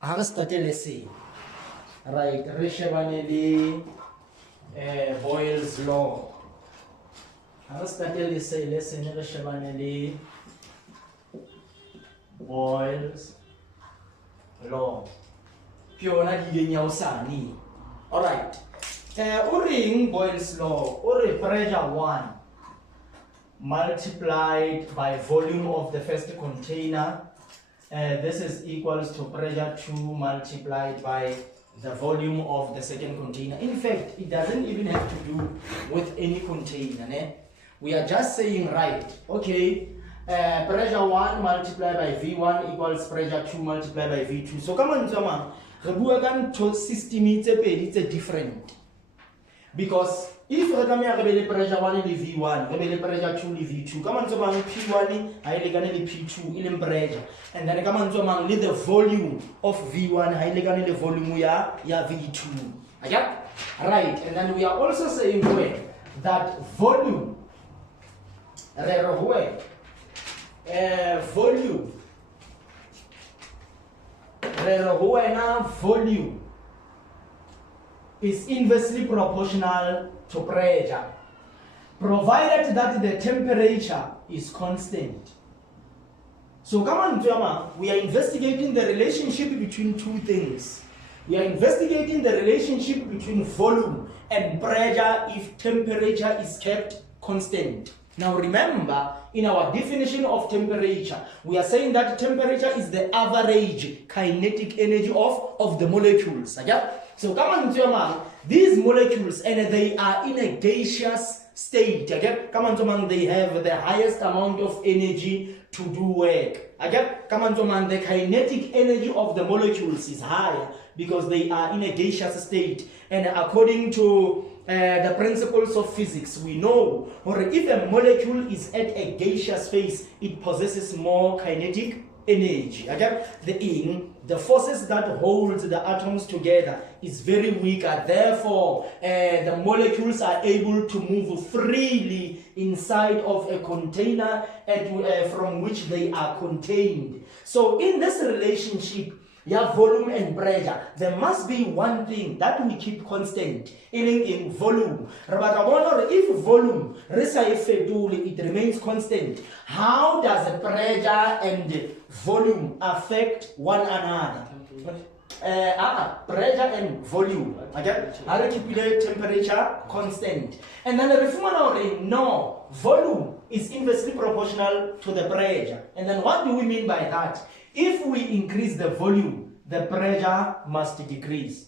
Let's start, let's see. Right, Rishavaneli, Boyles law. Let's start, let's say, Rishavaneli, Boyles law. Piona Ginyosani. Alright. Uring Boyles law, Uri pressure 1 multiplied by volume of the first container. This is equals to pressure 2 multiplied by the volume of the second container. In fact, it doesn't even have to do with any container. Ne? We are just saying, right, okay, pressure 1 multiplied by V1 equals pressure 2 multiplied by V2. So come on, to system it's different. Because if we have pressure 1 in V1, we have pressure 2 in V2. Come on, P1 I P2 in pressure. And then come on, the volume of V1 I the volume ya V2. Okay? Right. And then we are also saying that volume volume is inversely proportional to pressure, provided that the temperature is constant. So come on, Jama, we are investigating the relationship between two things. We are investigating the relationship between volume and pressure if temperature is kept constant. Now remember, in our definition of temperature, we are saying that temperature is the average kinetic energy of the molecules. Okay? So come on, Jama, these molecules, and they are in a gaseous state. Okay? Come on, Jama, they have the highest amount of energy to do work. Okay? Come on, Jama, the kinetic energy of the molecules is higher because they are in a gaseous state. And according to the principles of physics, we know, or if a molecule is at a gaseous phase, it possesses more kinetic energy. Okay? The forces that hold the atoms together is very weaker. Therefore, the molecules are able to move freely inside of a container from which they are contained. So in this relationship, volume and pressure, there must be one thing that we keep constant in volume. If volume it remains constant, how does the pressure and volume affect one another? Pressure and volume. Okay? How to keep the temperature constant? And then the reformer no, volume is inversely proportional to the pressure. And then what do we mean by that? If we increase the volume, the pressure must decrease.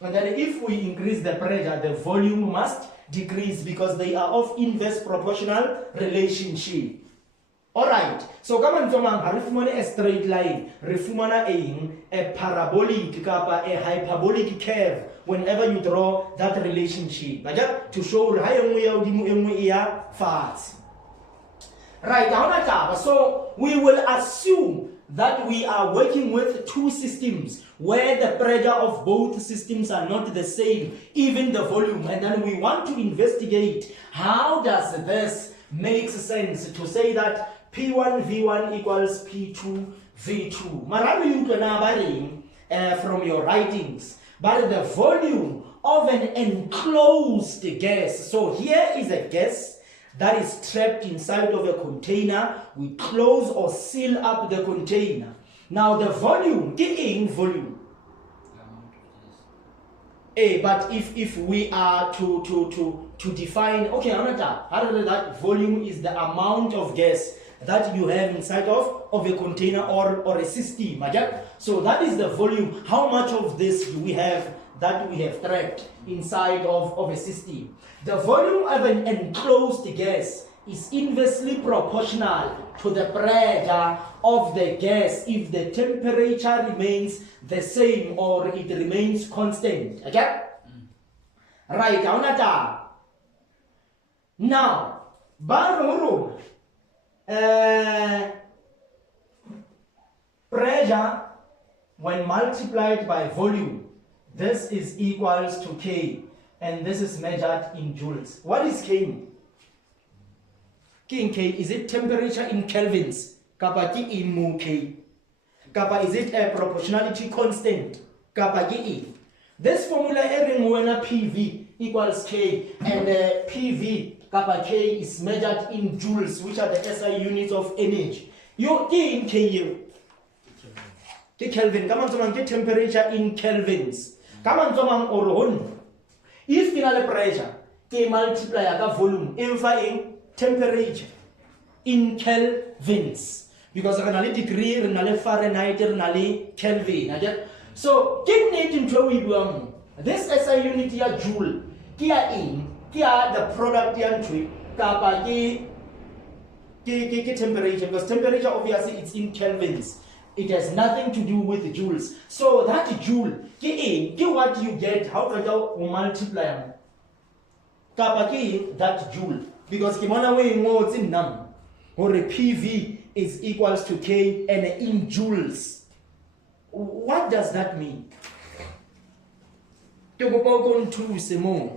And then if we increase the pressure, the volume must decrease because they are of inverse proportional relationship. Alright, so come on, refumana a straight line, refumana a parabolic, a hyperbolic curve whenever you draw that relationship. To show facts. Right, so we will assume that we are working with two systems where the pressure of both systems are not the same, even the volume, and then we want to investigate how does this make sense to say that P1 V1 equals P2 V2. Marabi you can from your writings, but the volume of an enclosed gas. So here is a gas that is trapped inside of a container. We close or seal up the container. Now the volume, volume. But if we are to define, okay, that volume is the amount of gas that you have inside of a container or a system. So that is the volume. How much of this do we have that we have trapped inside of a system? The volume of an enclosed gas is inversely proportional to the pressure of the gas if the temperature remains the same or it remains constant. Okay? Right, now, pressure when multiplied by volume, this is equals to K, and this is measured in joules. What is K? K in K, is it temperature in kelvins? Kapati in mu K. Kappa is it a proportionality constant? Kappa ke eng? This formula ering when PV equals K and PV kappa K is measured in joules, which are the SI units of energy. You in K Kelvin, come on, someone get temperature in kelvins. Come on, someone or if final pressure, K multiply the volume, in temperature in kelvins. Because renally degree, renally Fahrenheit, renally Kelvin. So, get net into this SI unit here joule, here in, here the product here kappa temperature, because temperature obviously it's in kelvins. It has nothing to do with joules. So that joule, what you get, how can you multiply kappa that joule? Because kimona way more in num, or a PV is equals to K and in joules. What does that mean? To go to Simon.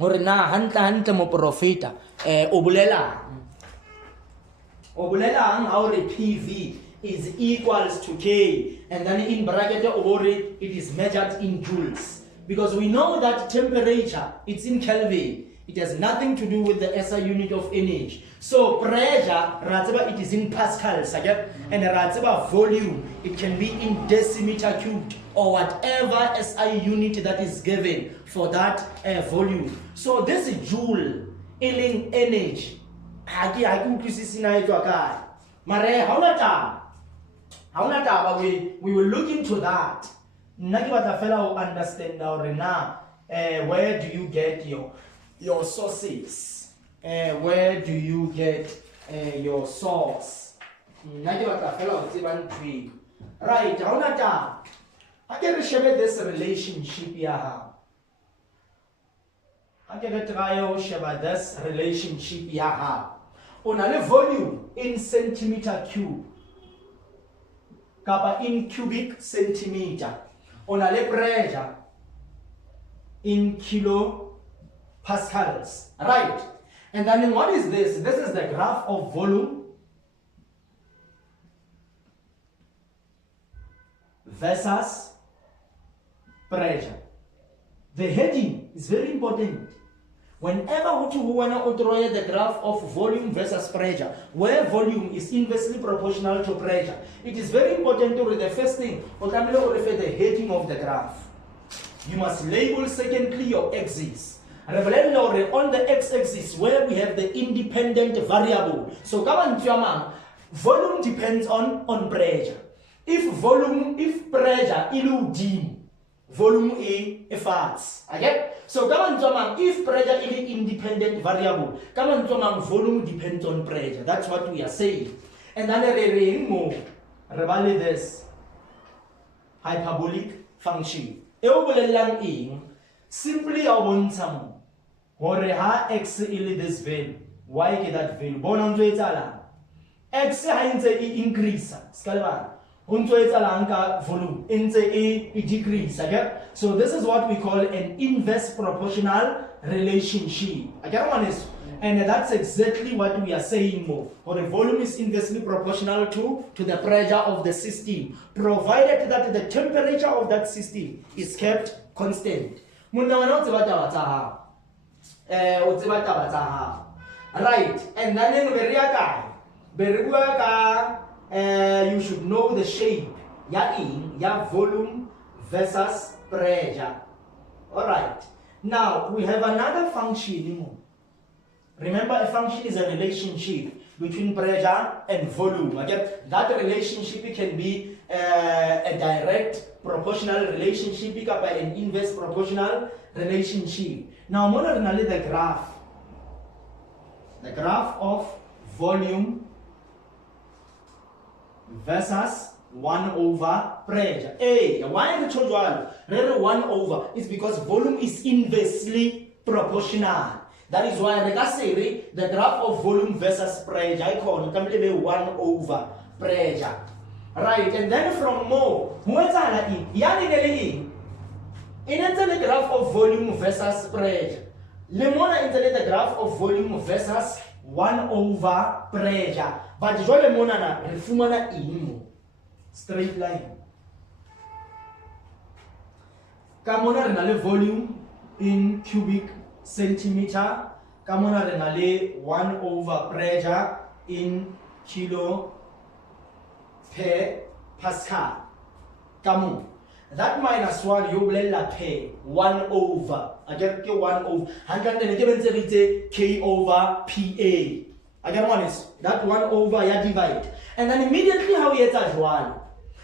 Or na hanta mo profeta. Obulela. Our PV is equals to K. And then in bracket it is measured in joules. Because we know that temperature, it's in Kelvin. It has nothing to do with the SI unit of energy. So pressure, it is in pascals, and volume, it can be in decimeter cubed or whatever SI unit that is given for that volume. So this is joule, in energy. We will look into that. Understand now, where do you get your sources? Where do you get your source? Right, I can share this relationship here. I can try to share this relationship here. On a volume in centimeter cube, kappa in cubic centimeter. On a pressure in kilo pascals, right? And then what is this? This is the graph of volume versus pressure. The heading is very important. Whenever you want to draw the graph of volume versus pressure, where volume is inversely proportional to pressure, it is very important to read the first thing, or refer the heading of the graph. You must label secondly your axis. On the x-axis where we have the independent variable. So come on, volume depends on pressure. If pressure is volume is fast. Okay? So come on, if pressure is independent variable, volume depends on pressure. That's what we are saying. And then more this hyperbolic function. Simply I want some. Or x is this value, y is that value. Bon to x increase. Volume decrease. Okay? So this is what we call an inverse proportional relationship. And that's exactly what we are saying more. Or the volume is inversely proportional to the pressure of the system, provided that the temperature of that system is kept constant. Right, and then you should know the shape. Volume versus pressure. Alright, now we have another function. Remember, a function is a relationship between pressure and volume. Okay? That relationship can be a direct proportional relationship by an inverse proportional relationship. Now, I'm going to the graph. The graph of volume versus 1 over pressure. Why the told you 1 over? It's because volume is inversely proportional. That is why I say the graph of volume versus pressure, I call it 1 over pressure. Right, and then from more, what's in the graph of volume versus pressure. Lemona into the graph of volume versus 1 over pressure. But Joy Lemona refumana in. straight line. Come on, renale volume in cubic centimeter. Come on, renale 1 over pressure in kilo per Pascal. Come on. That minus 1, you will pay 1 over. I get 1 over. 170 K over PA. I get one is that 1 over you divide. And then immediately how you get 1?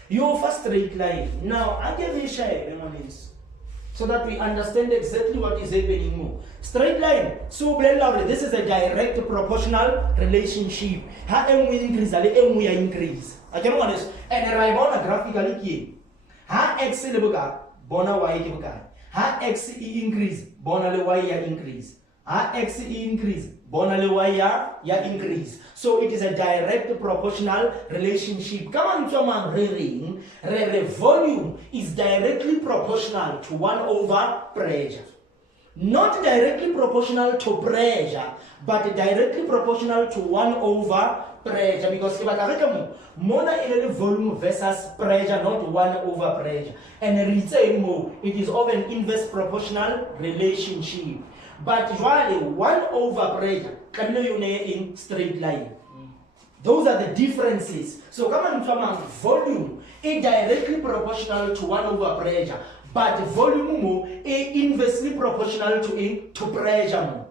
You offer straight line. Now I give you a share so that we understand exactly what is happening more. Straight line. So this is a direct proportional relationship. How we increase, we increase. I get one is and I want graphically. Ha x lebuka bona y kibuka. Ha x increase bona le y ya increase. Ha x increase bona le y ya increase. So it is a direct proportional relationship. Come on, someone reading. Volume is directly proportional to 1 over pressure. Not directly proportional to pressure, but directly proportional to 1 over pressure, because mona is volume versus pressure, not 1 over pressure. And it is of an inverse proportional relationship. But usually 1 over pressure can you in straight line. Those are the differences. So come on, volume is directly proportional to 1 over pressure, but volume is inversely proportional to pressure.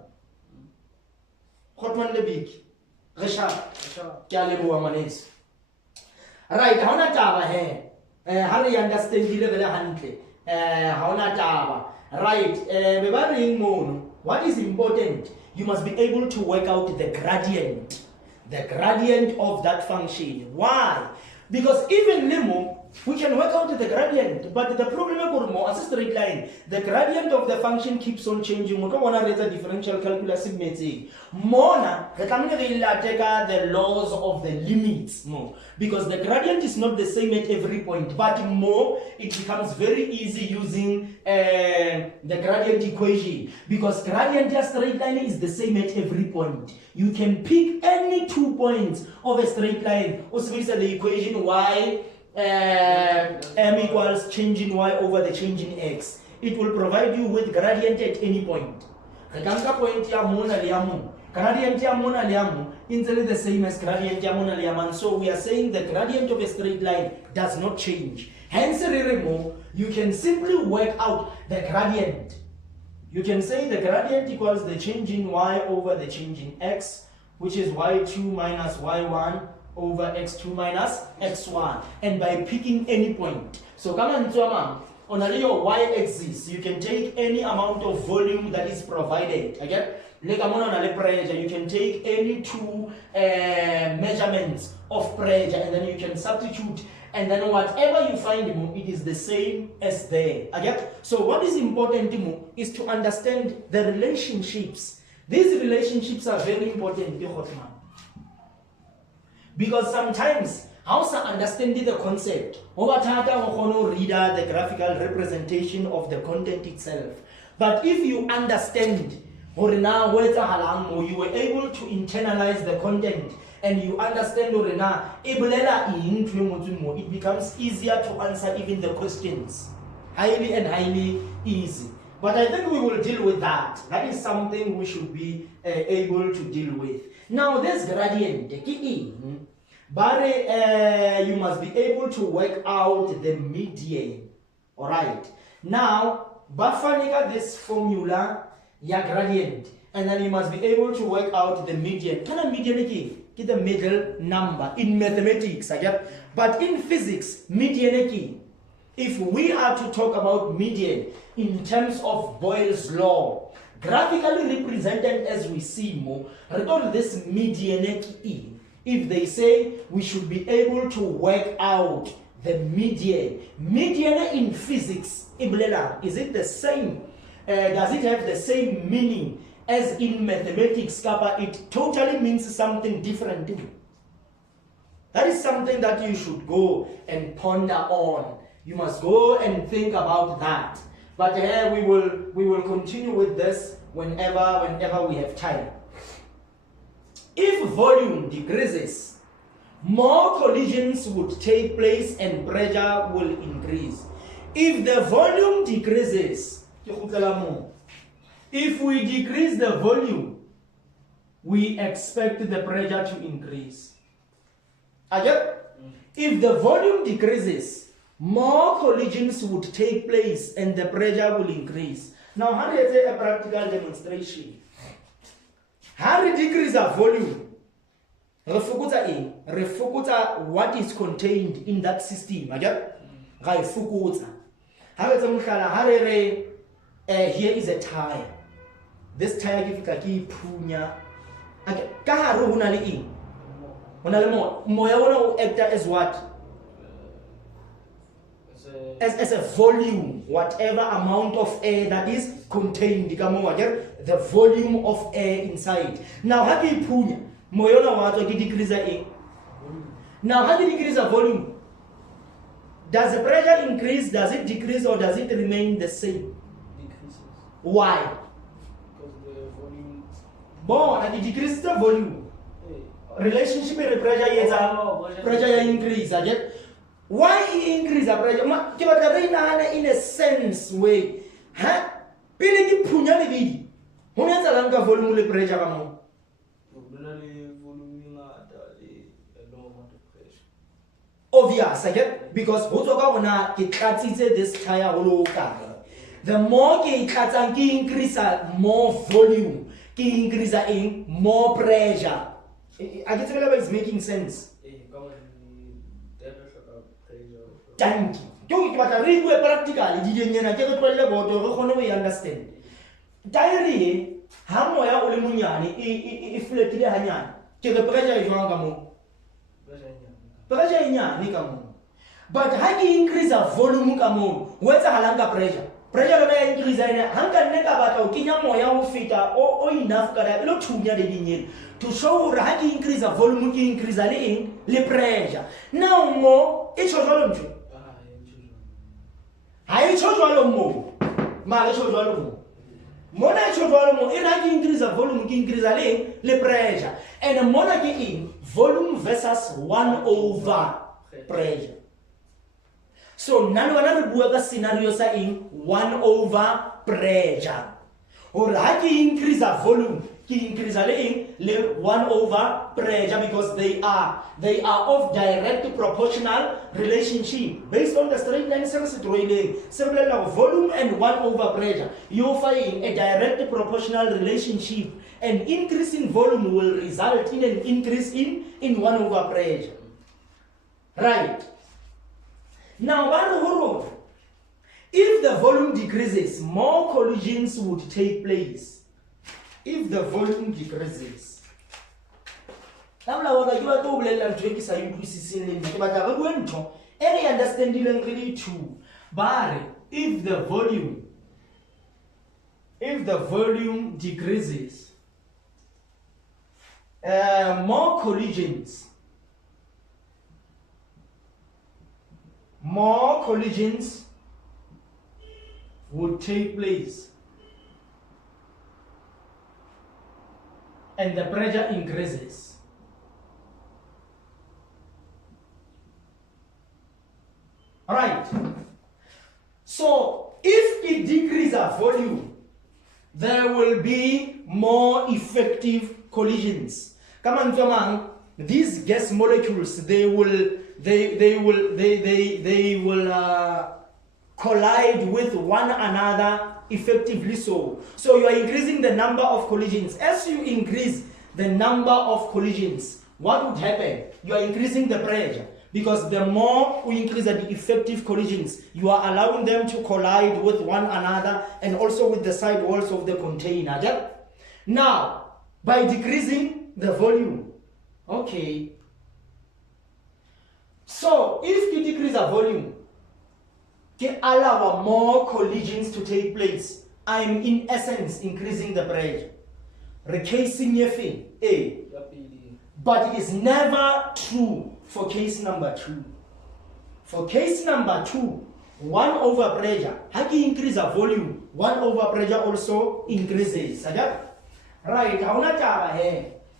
What one the big? Right, how na taba he? How do you understand the level handle? How na taba? Right, what is important? You must be able to work out the gradient of that function. Why? Because even limo, we can work out the gradient, but the problem is a straight line. The gradient of the function keeps on changing. We don't want to raise a differential calculus. Mona, the laws of the limits. No, because the gradient is not the same at every point, but more it becomes very easy using the gradient equation, because gradient of straight line is the same at every point. You can pick any 2 points of a straight line. Also, the equation y m equals changing y over the changing x. It will provide you with gradient at any point. Gradient is the same as gradient and so we are saying the gradient of a straight line does not change. Hence, you can simply work out the gradient. You can say the gradient equals the change in y over the change in x, which is y2 minus y1 over x2 minus x1, and by picking any point. So come on, on your y-axis, you can take any amount of volume that is provided. Okay? Like on pressure, you can take any 2 measurements of pressure, and then you can substitute, and then whatever you find, it is the same as there. Okay? So what is important is to understand the relationships. These relationships are very important. Because sometimes, how to understand the concept, reader the graphical representation of the content itself. But if you understand, or now you were able to internalize the content, and you understand, it becomes easier to answer even the questions. Highly and highly easy. But I think we will deal with that. That is something we should be able to deal with. Now, this gradient, you must be able to work out the median. Alright. Now, bafanika this formula, ya gradient, and then you must be able to work out the median. Can a median again? Get the middle number in mathematics, but in physics, median again. If we are to talk about median in terms of Boyles law, graphically represented as we see more, return this median. If they say we should be able to work out the median. Median in physics, is it the same? Does it have the same meaning as in mathematics? It totally means something different. That is something that you should go and ponder on. You must go and think about that. But we will continue with this whenever we have time. If volume decreases, more collisions would take place and pressure will increase. If the volume decreases, if we decrease the volume, we expect the pressure to increase. Again, if the volume decreases, more collisions would take place and the pressure will increase. Now, how do you say a practical demonstration? How do you decrease the volume? Refocus what is contained in that system. Here is a tire. This tire gives a key punya. Kaharu hunali. Moya act as what? As a volume, whatever amount of air that is contained, the volume of air inside. Now, how do you punya? Moyona water decrease a. Now, how do you decrease the volume? Does the pressure increase? Does it decrease, or does it remain the same? Decreases. Why? Because the volume. And it decreases the volume. Relationship with the pressure is pressure increase. Why increase the pressure? In a sense way. Huh? Pili punya le bidi. Hona tsa langa volume le pressure ka mo. Obvious, because this tire the more increase more volume, increase more pressure. I guess it's making sense. Thank you. Practically, understand. Diary, how moya ulimunyani if le tile hanyani. The pressure is wrong. Pressure inyani kamu. But how do you increase the volume kamu? Where's the halanga pressure? Pressure na increase ina hanga neka bata ukinya moya ufita o enough kada ilo tunya de dinye to show how do you increase the volume ki increase le pressure. Now mo icho jwalo mju. Hai icho jwalo mo. Ma icho jwalo mo. Mona icho jwalo mo ina ki increase the volume ki increase le pressure. And mona ki in volume versus 1 over pressure. So nano another buaga scenario sa in 1 over pressure. Or how you increase the volume, ki increase the 1 over pressure because they are of direct proportional relationship based on the straight line series drawing similar volume and 1 over pressure. You find a direct proportional relationship. An increase in volume will result in an increase in 1 over pressure. Right. Now, if the volume decreases, more collisions would take place. If the volume decreases, any understanding really true. But if the volume decreases, more collisions would take place and the pressure increases. Right. So if it decreases volume, there will be more effective collisions. Come on, these gas molecules, they will collide with one another effectively. So you are increasing the number of collisions. As you increase the number of collisions, what would happen? You are increasing the pressure. Because the more we increase the effective collisions, you are allowing them to collide with one another and also with the side walls of the container. Yeah? Now, by decreasing the volume, okay. So, if you decrease the volume, can allow more collisions to take place. I'm in essence increasing the pressure. Recasing your thing, A. But it is never true for case number 2. For case number 2, 1 over pressure, how do you increase the volume? 1 over pressure also increases. Right,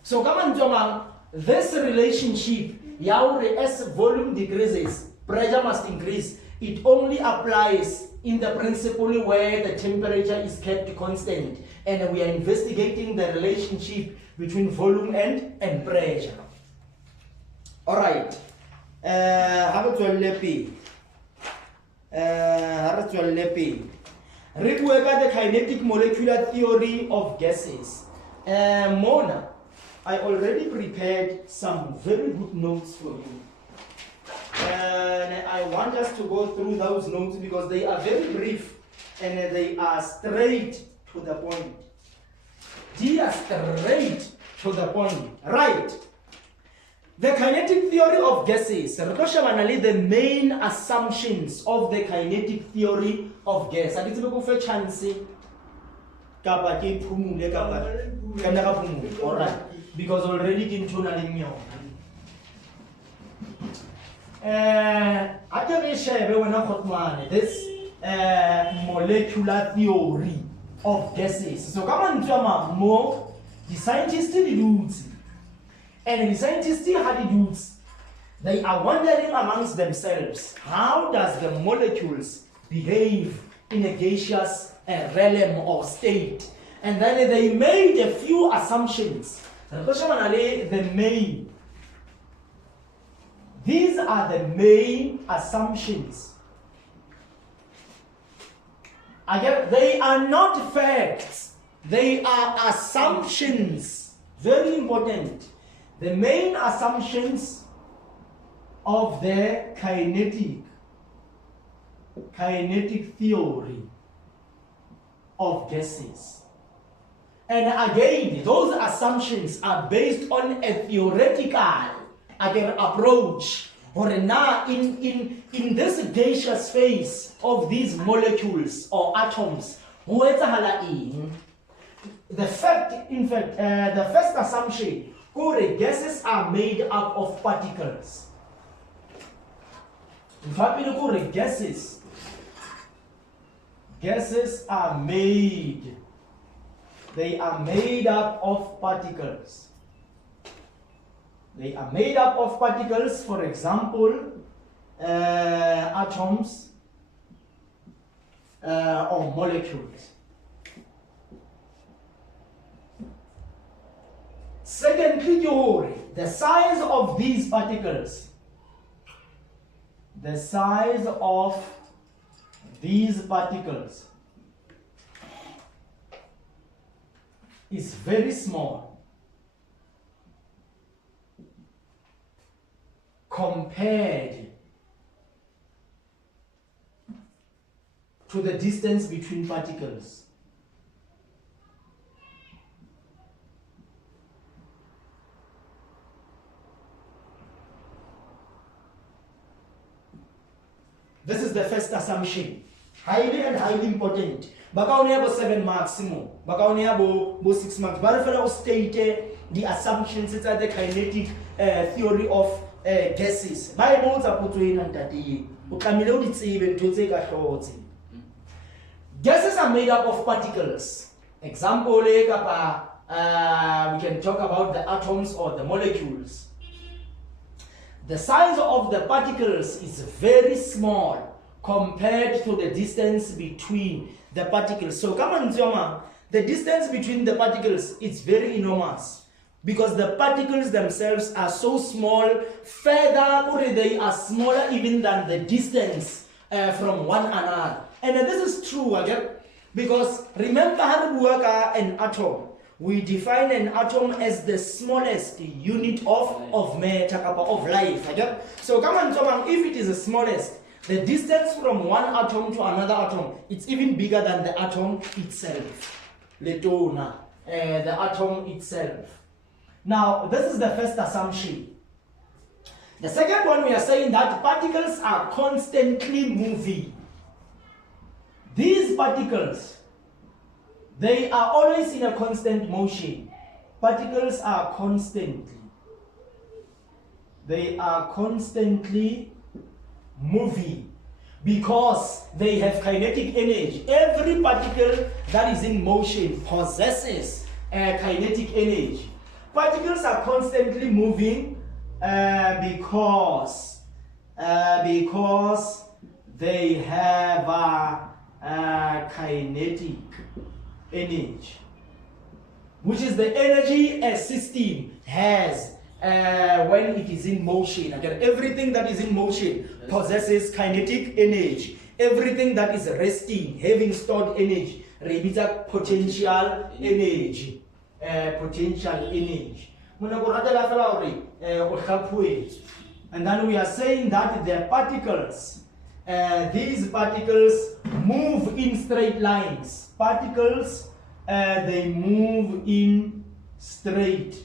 so come on, this relationship as volume decreases, pressure must increase. It only applies in the principle where the temperature is kept constant, and we are investigating the relationship between volume and pressure. All right. How to read the kinetic molecular theory of gases. Mona, I already prepared some very good notes for you. And I want us to go through those notes because they are very brief and they are straight to the point. They are straight to the point. Right. The kinetic theory of gases. The main assumptions of the kinetic theory of gas. Alright. Because already in this molecular theory of gases. So come on, more the scientists alludes, and the scientists alludes. They are wondering amongst themselves, how does the molecules behave in a gaseous realm or state? And then they made a few assumptions. These are the main assumptions. Again, they are not facts. They are assumptions. Very important. The main assumptions of the kinetic theory of gases. And again, those assumptions are based on a theoretical approach. Or now in this gaseous phase of these molecules or atoms, the first assumption, gases are made up of particles. In fact, gases are made. They are made up of particles. They are made up of particles, for example, atoms or molecules. Second theory, the size of these particles. The size of these particles is very small compared to the distance between particles. This is the first assumption. Highly and highly important. Baka only have 7 marks more. Baka only have 6 marks. But if I state the assumptions, it's the kinetic theory of gases. Bibles are put in and gases are made up of particles. Example, we can talk about the atoms or the molecules. The size of the particles is very small compared to the distance between the particles. So come on, Zoma, the distance between the particles is very enormous because the particles themselves are so small, further or they are smaller even than the distance from one another. And this is true again because remember how we work an atom. We define an atom as the smallest unit of matter, of life. Okay? So come on, if it is the smallest, the distance from one atom to another atom, it's even bigger than the atom itself. The atom itself. Now, this is the first assumption. The second one, we are saying that particles are constantly moving. These particles, they are always in a constant motion. Particles are constantly moving because they have kinetic energy. Every particle that is in motion possesses kinetic energy. Particles are constantly moving because they have kinetic energy, which is the energy a system has when it is in motion. Again, everything that is in motion possesses kinetic energy. Everything that is resting, having stored energy, potential energy. Potential energy. And then we are saying that the particles, these particles move in straight lines. Particles, they move in straight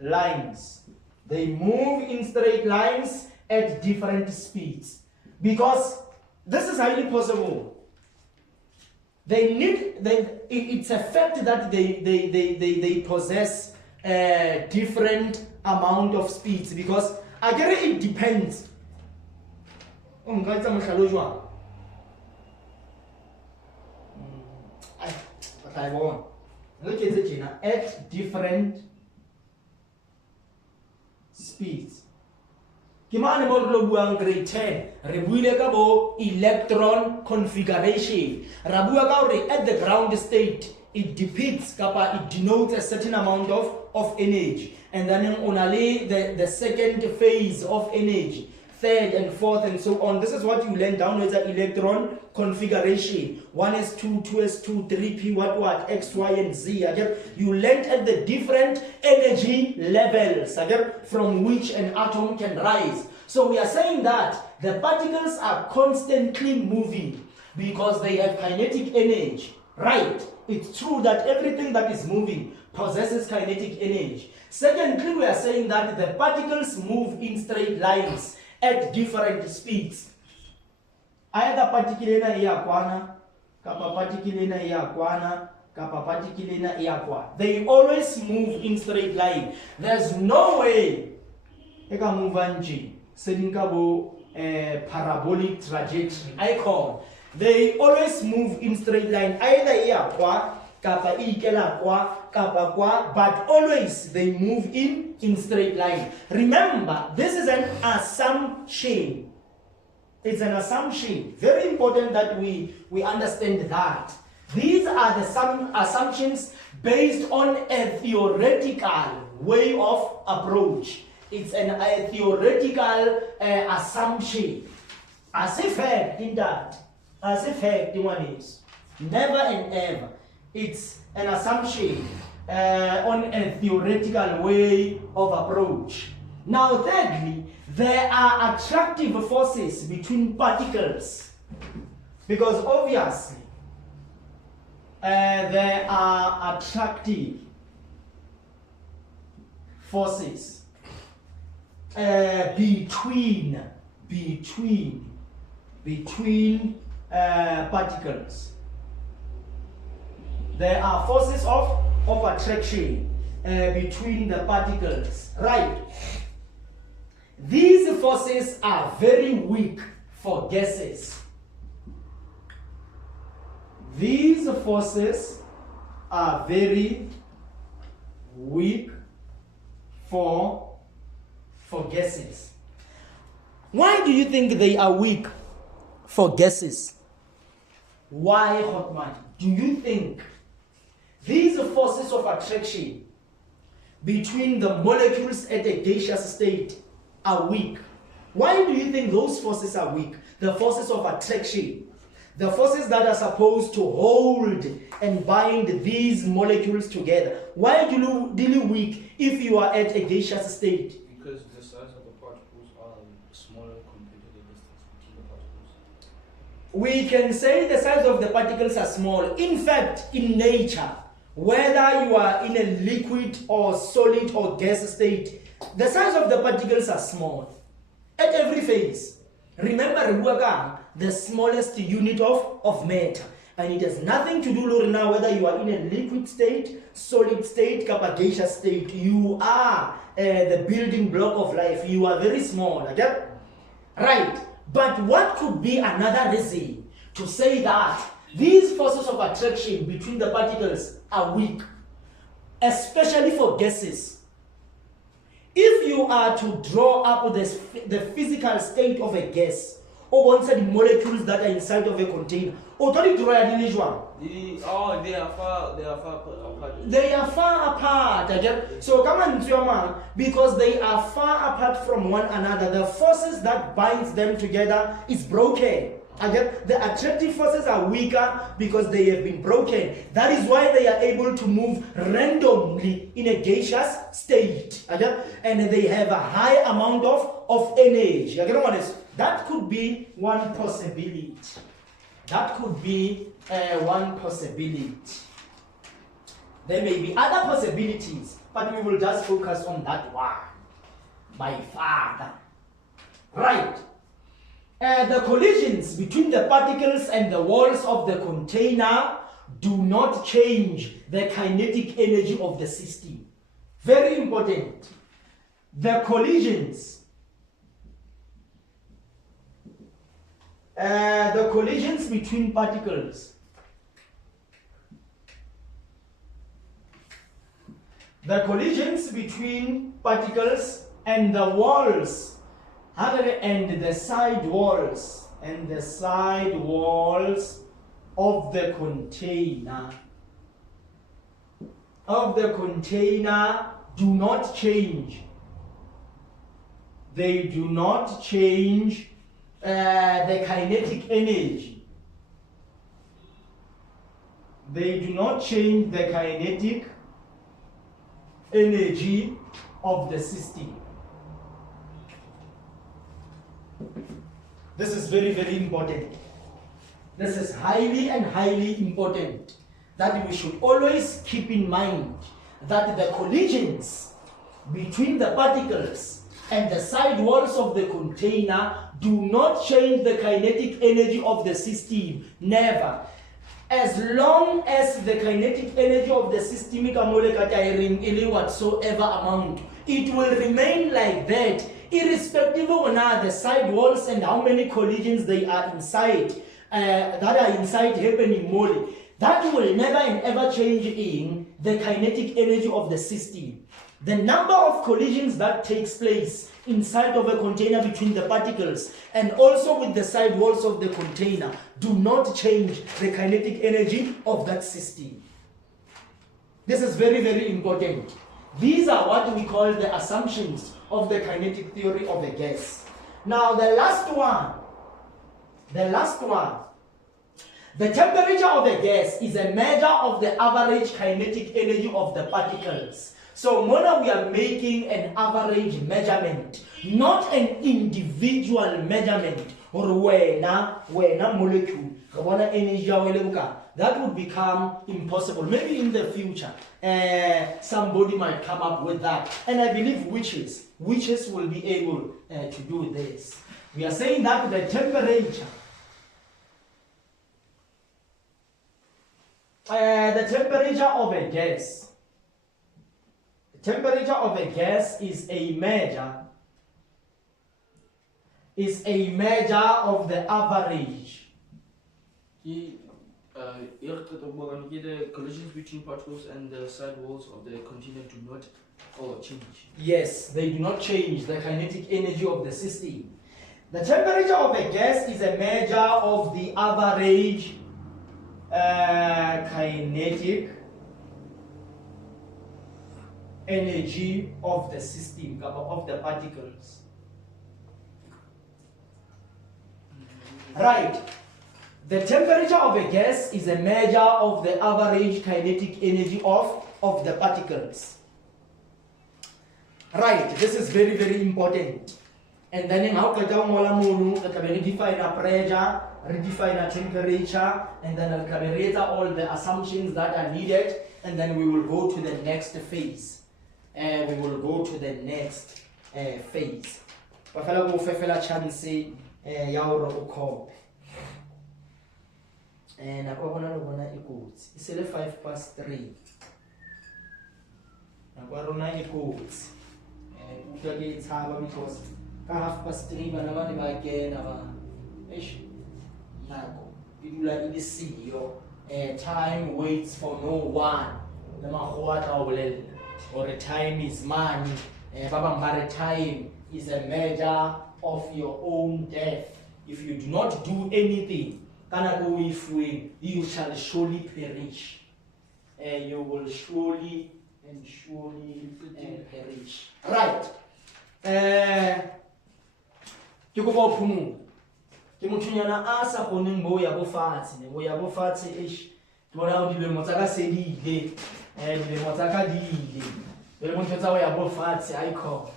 lines. They move in straight lines at different speeds. Because this is highly possible. It's a fact that they possess a different amount of speeds, because again it depends. At different speeds. Kimane mo re buang grade 10 re buile ka bo electron configuration. Ra bua ka hore at the ground state it depicts kapa it denotes a certain amount of energy, and then only the second phase of energy, third and fourth and so on. This is what you learn down with the electron configuration. 1s2, 2s2, 3p, what, x, y, and z. You learned at the different energy levels from which an atom can rise. So we are saying that the particles are constantly moving because they have kinetic energy. Right? It's true that everything that is moving possesses kinetic energy. Secondly, we are saying that the particles move in straight lines at different speeds. Either particular iakwana, kappa particular iakwana, kappa particular iakwa. They always move in straight line. There's no way eka move anji sedinkabo parabolic trajectory. I call. They always move in straight line. Either iakwa, kappa ikela kwa, kappa kwa, but always they move in straight line. Remember, this is an assumption. It's an assumption. Very important that we understand that. These are some assumptions based on a theoretical way of approach. It's a theoretical assumption. As a fact in that, as a fact one is. Never and ever. It's an assumption on a theoretical way of approach. Now thirdly, there are attractive forces between particles, because obviously there are attractive forces between particles. There are forces of attraction between the particles, right? These forces are very weak for gases. These forces are very weak for gases. Why do you think they are weak for gases? Why, Hotman, do you think these forces of attraction between the molecules at a gaseous state are weak? Why do you think those forces are weak? The forces of attraction, the forces that are supposed to hold and bind these molecules together. Why do you weak if you are at a gaseous state? Because the size of the particles are smaller compared to the distance between the particles. We can say the size of the particles are small. In fact, in nature, whether you are in a liquid or solid or gas state, the size of the particles are small at every phase. Remember, the smallest unit of matter, and it has nothing to do with now whether you are in a liquid state, solid state, gaseous state. You are the building block of life. You are very small, okay? Right? But what could be another reason to say that these forces of attraction between the particles are weak, especially for gases? If you are to draw up the physical state of a gas, or once the molecules that are inside of a container, or don't you draw a visual? They are far apart. They are far apart. Okay? So come on, because they are far apart from one another, the forces that binds them together is broken. Okay? The attractive forces are weaker because they have been broken. That is why they are able to move randomly in a gaseous state. Okay? And they have a high amount of energy. Okay? That could be one possibility. That could be one possibility. There may be other possibilities, but we will just focus on that one. By far. Right. The collisions between the particles and the walls of the container do not change the kinetic energy of the system. Very important. The collisions between particles. The collisions between particles and the walls and the side walls of the container do not change. They do not change the kinetic energy. They do not change the kinetic energy of the system. This is very, very important. This is highly important that we should always keep in mind that the collisions between the particles and the side walls of the container do not change the kinetic energy of the system. Never. As long as the kinetic energy of the system whatsoever amount, it will remain like that, irrespective of the side walls and how many collisions they are inside, happening more. That will never and ever change in the kinetic energy of the system. The number of collisions that takes place inside of a container between the particles and also with the side walls of the container do not change the kinetic energy of that system. This is very, very important. These are what we call the assumptions of the kinetic theory of a gas. Now the last one. The temperature of a gas is a measure of the average kinetic energy of the particles. So when we are making an average measurement, not an individual measurement, or wena molecule, that would become impossible. Maybe in the future, somebody might come up with that. And I believe witches will be able to do this. We are saying that the temperature of a gas. The temperature of a gas is a measure of the average. The collisions between particles and the side walls of the container do not change. Yes, they do not change the kinetic energy of the system. The temperature of a gas is a measure of the average kinetic energy of the system, of the particles. Right. The temperature of a gas is a measure of the average kinetic energy of the particles. Right. This is very, very important. And then in how we redefine a pressure, redefine a temperature, and then I'll calculate all the assumptions that are needed, and then we will go to the next phase. We will go to the next phase. Bafela go fefela chance ya hore o copy. Nako bona lo bona e kotsi. E se le 3:05. Nako ya rona e kotsi. Utlwa ke tshaba because ka 3:30 bana ba ne ba kena ba. Eish. Nako e dula e le siyo. Time waits for no one. Le magwa tla o bolella. Or time is money. Babambare time is a measure of your own death. If you do not do anything, you shall surely perish. You will surely perish. Right. Ke go ba phumula. Ke mothunyana a sa kgoneng bo ya bo fatshe ish. Ke bona o dilemo tsa ka se di ile. Dilemo tsa ka di ile. Le motho tsa o ya bo fatshe a ikho.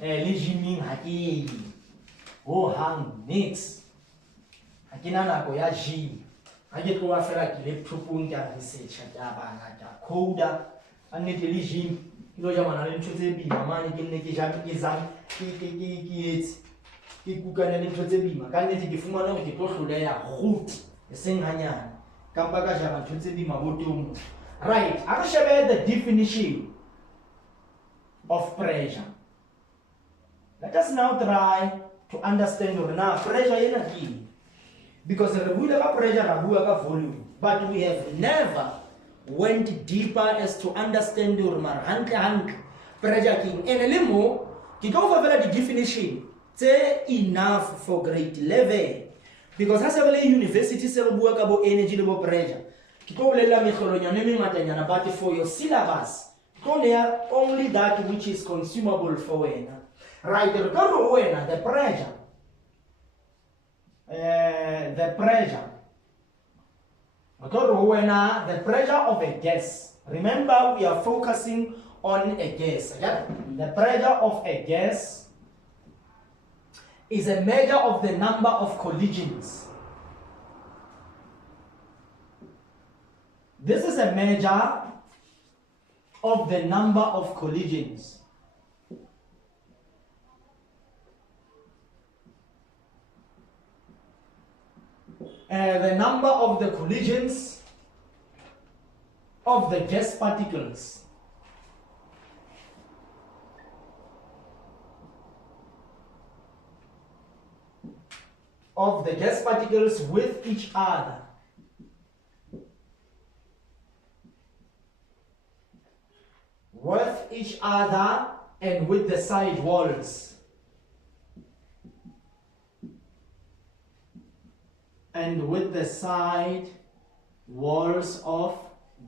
Le gyming ha ke ye. Ho hang next. Ha ke na nako ya gym. Ha ke tloa fela ke laptopong ka research ya bana ka coder. A nnete le gym ke lo jamana le ntho tse bima mane ke nne ke jam ke zang ke etse ke kukana le ntho tse bima ka nnete ke fumana hore ke tlo hloleha root e seng hanyane ka mpa ka jara ntho tse bima botong. Right, a re shebe the definition of pressure. Let us now try to understand hore na pressure ena ke eng. Because re buile ka pressure ra bua ka volume, but we have never went deeper as to understand hore mara hantle pressure ke eng. Ene le mo ke tlo fa fela di definition tse enough for grade 11, because ha se le university se re bua ka bo energy le bo pressure ke tlo bolela mehlolonyana e mengatanyana, but for your syllabus only that which is consumable for wena. Right, re ka re wena the pressure the pressure of a gas. Remember, we are focusing on a gas. Okay? The pressure of a gas is a measure of the number of collisions. This is a measure of the number of collisions. The number of the collisions of the gas particles with each other. And with the side walls. And with the side walls of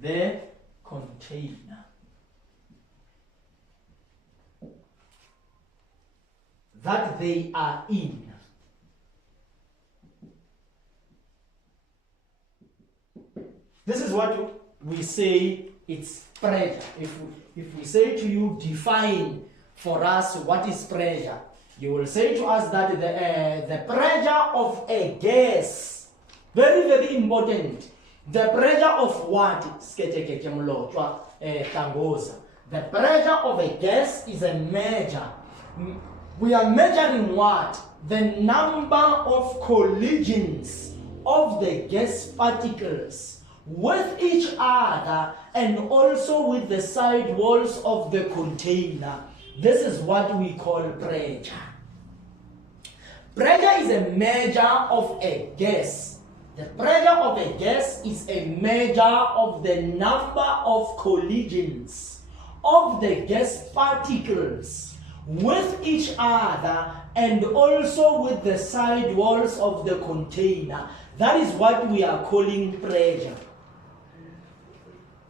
the container. That they are in. This is what we say it's pressure. If we say to you, define for us what is pressure, you will say to us that the pressure of a gas, very, very important. The pressure of what? The pressure of a gas is a measure. We are measuring what? The number of collisions of the gas particles with each other and also with the side walls of the container. This is what we call pressure. Pressure is a measure of a gas. The pressure of a gas is a measure of the number of collisions of the gas particles with each other and also with the side walls of the container. That is what we are calling pressure.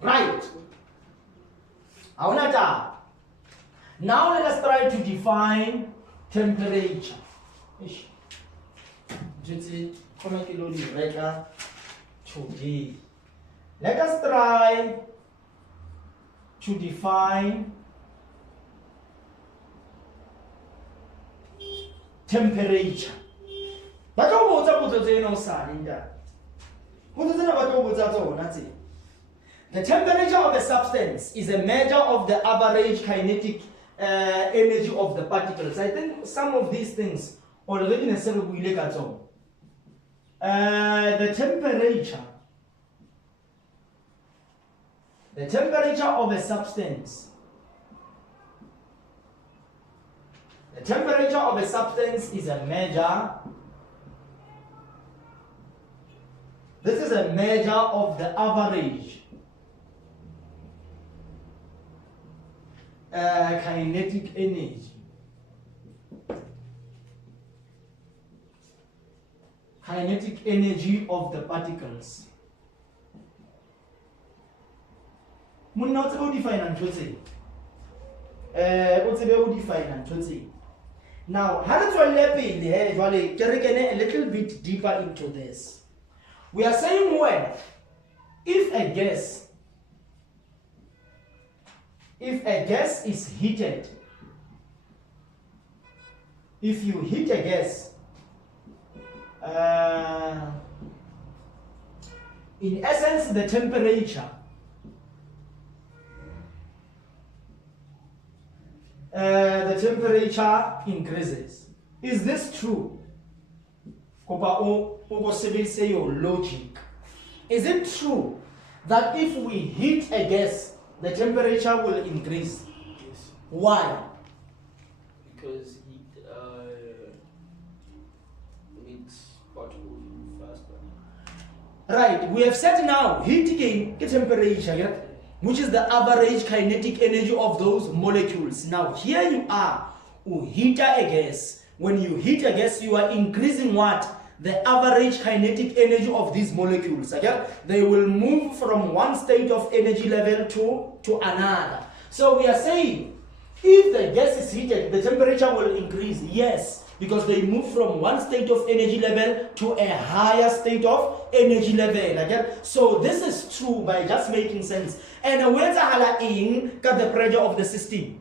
Right. Now let us try to define temperature. Let us try to define temperature. The temperature of a substance is a measure of the average kinetic energy of the particles. I think some of these things already necessarily we look at all. The temperature of a substance. The temperature of a substance is a measure. This is a measure of the average kinetic energy. Kinetic energy of the particles. Munna o tsebe ho define ntho tse. O tsebe ho define ntho tse. Now, ha re tswelle pele jwale ke re kene a little bit deeper into this. We are saying when if a gas is heated, if you heat a gas, in essence the temperature increases. Is this true? Say your logic. Is it true that if we heat a gas, the temperature will increase? Yes. Why? Because it makes particles move faster. Right, we have said now heating is temperature, yeah? Which is the average kinetic energy of those molecules. Now here you are, you heat a gas. When you heat a gas, you are increasing what? The average kinetic energy of these molecules. Okay? They will move from one state of energy level to another. So we are saying, if the gas is heated, the temperature will increase. Yes, because they move from one state of energy level to a higher state of energy level. Okay? So this is true by just making sense. And where's the pressure of the system?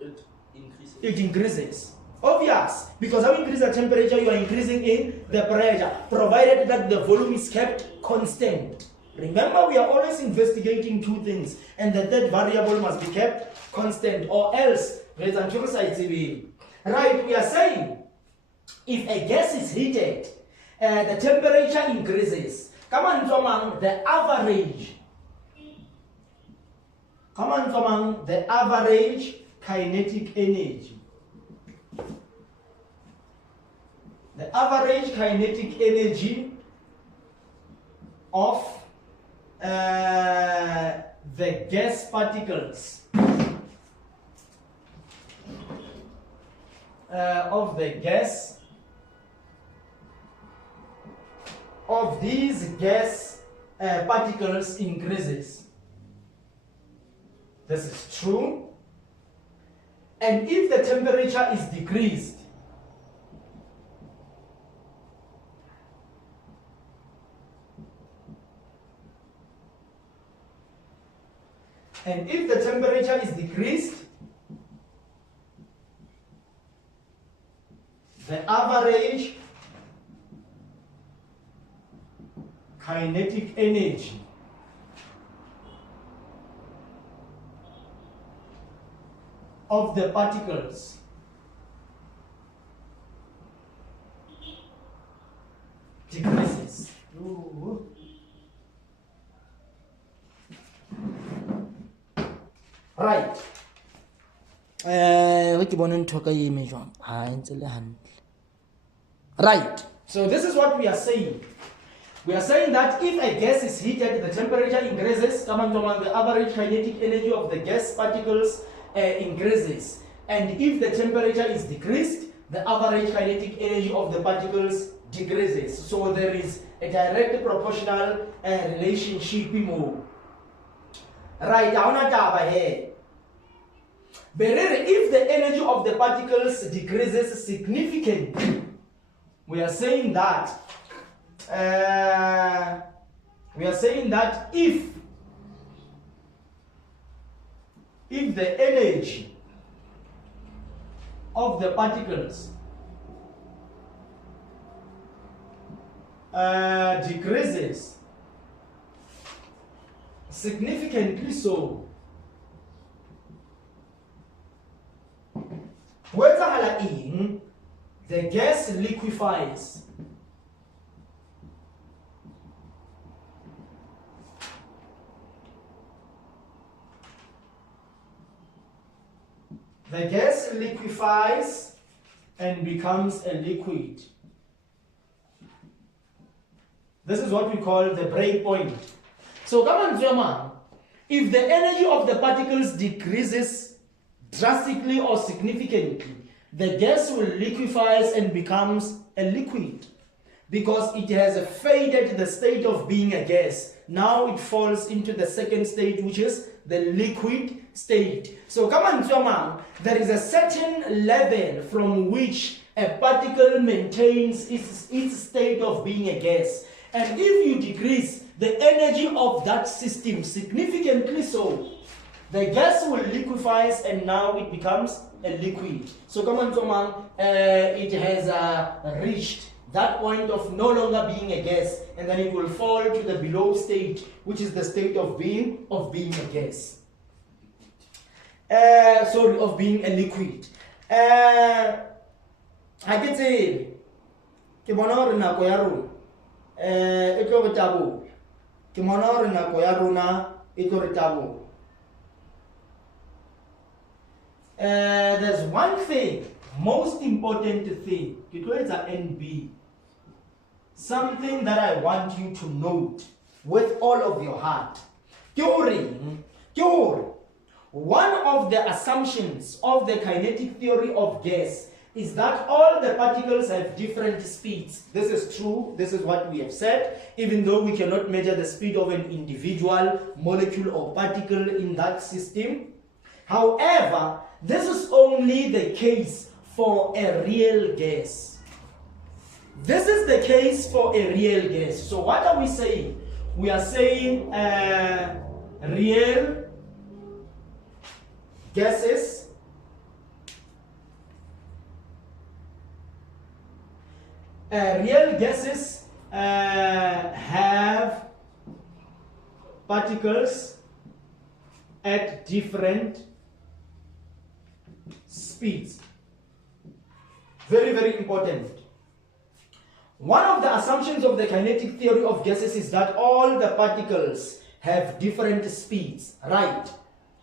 It increases. It increases. Obvious, because how you increase the temperature, you are increasing in the pressure, provided that the volume is kept constant. Remember, we are always investigating two things, and the third variable must be kept constant, or else, right, we are saying, if a gas is heated, the temperature increases. Come on, the average kinetic energy. The average kinetic energy of the gas particles of these gas particles increases. This is true. And if the temperature is decreased, the average kinetic energy of the particles decreases. Right. Right. So this is what we are saying. We are saying that if a gas is heated, the temperature increases. The average kinetic energy of the gas particles increases. And if the temperature is decreased, the average kinetic energy of the particles decreases. So there is a direct proportional relationship. Right, if the energy of the particles decreases significantly, we are saying that if the energy of the particles decreases significantly, so the gas liquefies. The gas liquefies and becomes a liquid. This is what we call the break point. So come on, German. If the energy of the particles decreases drastically or significantly, the gas will liquefies and becomes a liquid because it has faded the state of being a gas. Now it falls into the second state, which is the liquid state. So come on, Tuamang, there is a certain level from which a particle maintains its state of being a gas. And if you decrease the energy of that system significantly so, the gas will liquefies and now it becomes a liquid. So come on, Tuamang, it has reached that point of no longer being a gas, and then it will fall to the below state, which is the state of being a gas. Of being a liquid. I can say, kimono rena koyaru, ito retabu. Kimono rena koyaru na ito retabu. There's one thing, most important thing, it's a NB. Something that I want you to note with all of your heart. One of the assumptions of the kinetic theory of gas is that all the particles have different speeds. This is true. This is what we have said. Even though we cannot measure the speed of an individual molecule or particle in that system. However, this is only the case for a real gas. This is the case for a real gas. So what are we saying? We are saying real gases have particles at different speeds. Very, very important. One of the assumptions of the kinetic theory of gases is that all the particles have different speeds, right?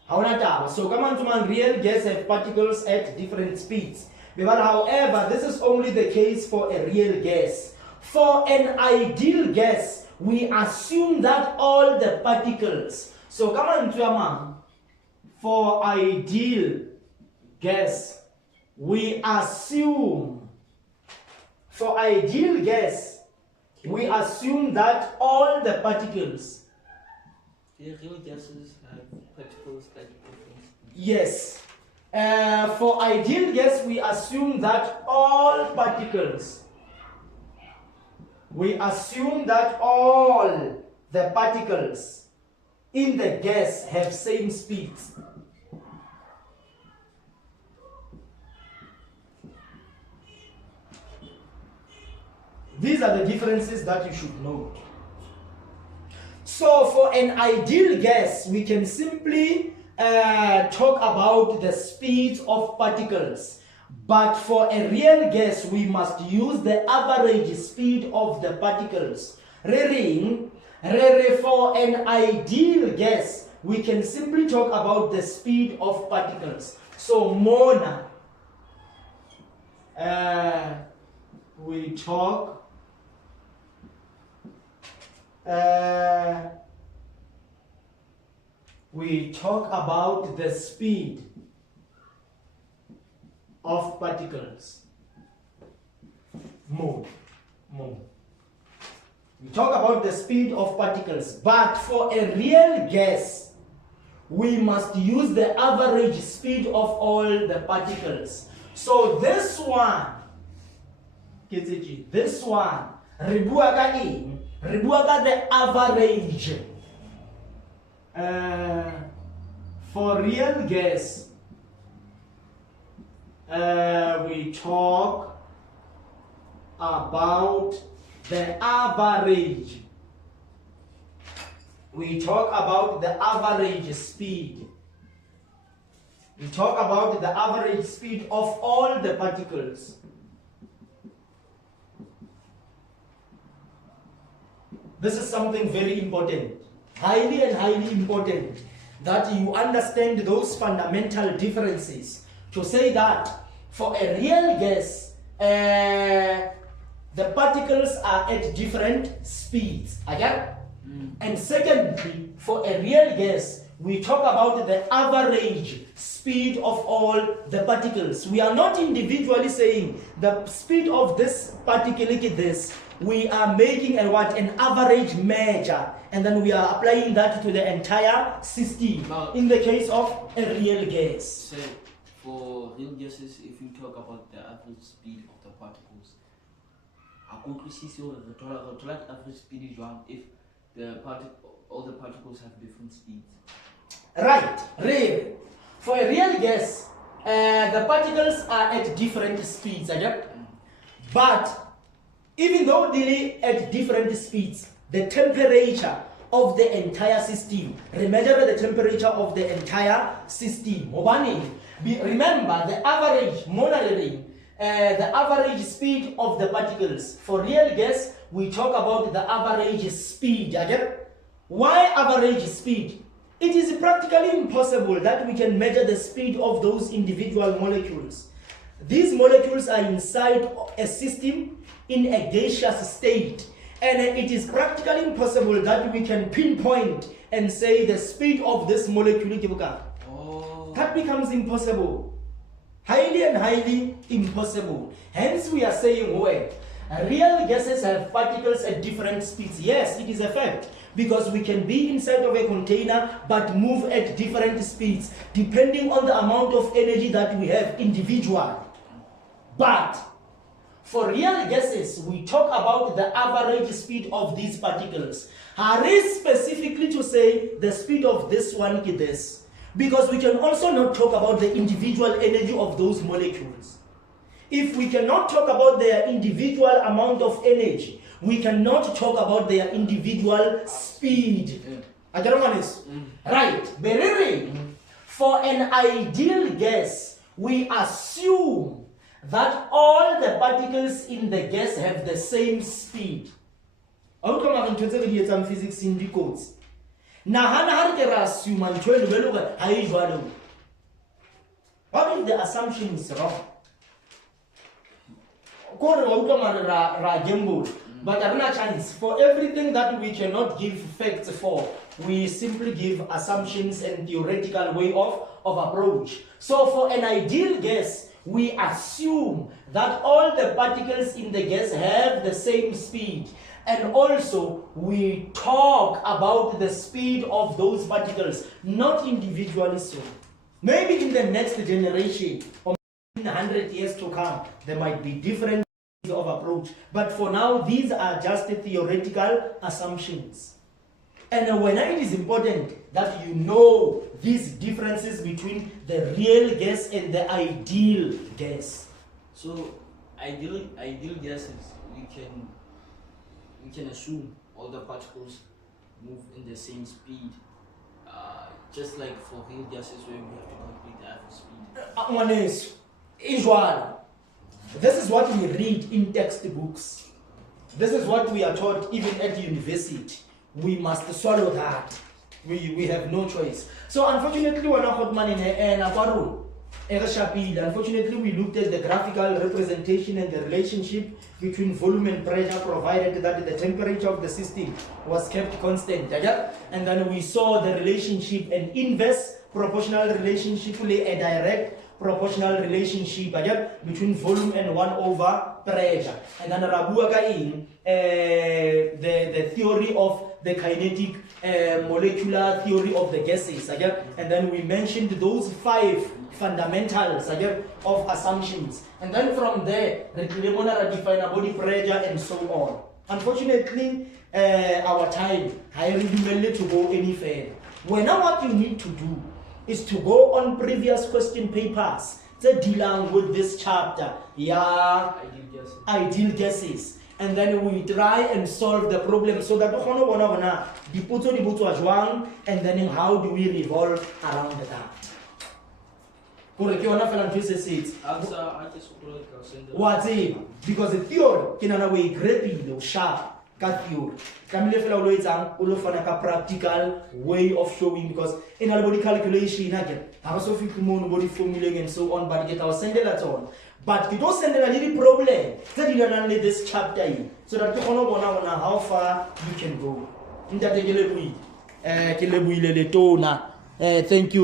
So come on, to real gas have particles at different speeds. But however, this is only the case for a real gas. For an ideal gas, we assume that all the particles. So come on, to for ideal gas, we assume. For ideal gas, we assume that all the particles. The real gases have particles at different speeds. Yes. For ideal gas, we assume that all particles. We assume that all the particles in the gas have same speeds. These are the differences that you should note. So for an ideal gas, we can simply talk about the speeds of particles. But for a real gas, we must use the average speed of the particles. For an ideal gas, we can simply talk about the speed of particles. So Mona, we talk about the speed of particles. We talk about the speed of particles, but for a real gas, we must use the average speed of all the particles. So this one, Ribuaga the average. For real gas, we talk about the average. We talk about the average speed. We talk about the average speed of all the particles. This is something very important, highly and highly important, that you understand those fundamental differences. To say that for a real gas, the particles are at different speeds. Okay? And secondly, for a real gas, we talk about the average speed of all the particles. We are not individually saying the speed of this particle like this. We are making an average measure, and then we are applying that to the entire system. Now, in the case of a real gas. So, for real gases, if you talk about the average speed of the particles, the average speed is wrong if all the particles have different speeds. Right, real. For a real gas, the particles are at different speeds, but even though they're at different speeds, the temperature of the entire system, remember the temperature of the entire system. Remember the average monitoring, the average speed of the particles. For real gas, we talk about the average speed. Why average speed? It is practically impossible that we can measure the speed of those individual molecules. These molecules are inside a system in a gaseous state, and it is practically impossible that we can pinpoint and say the speed of this molecule. That becomes impossible. Highly and highly impossible. Hence we are saying, well, real gases have particles at different speeds. Yes, it is a fact, because we can be inside of a container but move at different speeds depending on the amount of energy that we have individually. But for real gases, we talk about the average speed of these particles. Is specifically to say the speed of this one is this, because we can also not talk about the individual energy of those molecules. If we cannot talk about their individual amount of energy, we cannot talk about their individual speed. Right, very. For an ideal gas, we assume that all the particles in the gas have the same speed. Physics in the codes. What if the assumption is wrong? But there is no chance. For everything that we cannot give facts for, we simply give assumptions and theoretical way of approach. So for an ideal gas, we assume that all the particles in the gas have the same speed. And also, we talk about the speed of those particles, not individually so. Maybe in the next generation, or in 100 years to come, there might be different ways of approach. But for now, these are just theoretical assumptions. And when it is important that you know these differences between the real gas and the ideal gas. So, ideal gases, we can assume all the particles move in the same speed, just like for real gases where we have to calculate the average speed. This is what we read in textbooks. This is what we are taught even at university. We must swallow that. We have no choice. So unfortunately, unfortunately, we looked at the graphical representation and the relationship between volume and pressure, provided that the temperature of the system was kept constant. And then we saw the relationship, an inverse proportional relationship, a direct proportional relationship between volume and 1 over pressure. And then the theory of the kinetic molecular theory of the gases. And then we mentioned those 5 fundamentals of assumptions. And then from there, we define a body pressure and so on. Unfortunately, our time, I really to go any further. Well, now what you need to do is to go on previous question papers that deal with this chapter. Ideal gases. And then we try and solve the problem so that and then how do we revolve around that. Because the theory can way great sharp theory. Practical way of showing, because in our body calculation again, also body formulating and so on, but get our send that on. But we don't send a little problem that you learn this chapter in, so that you know how far you can go. In that Thank you.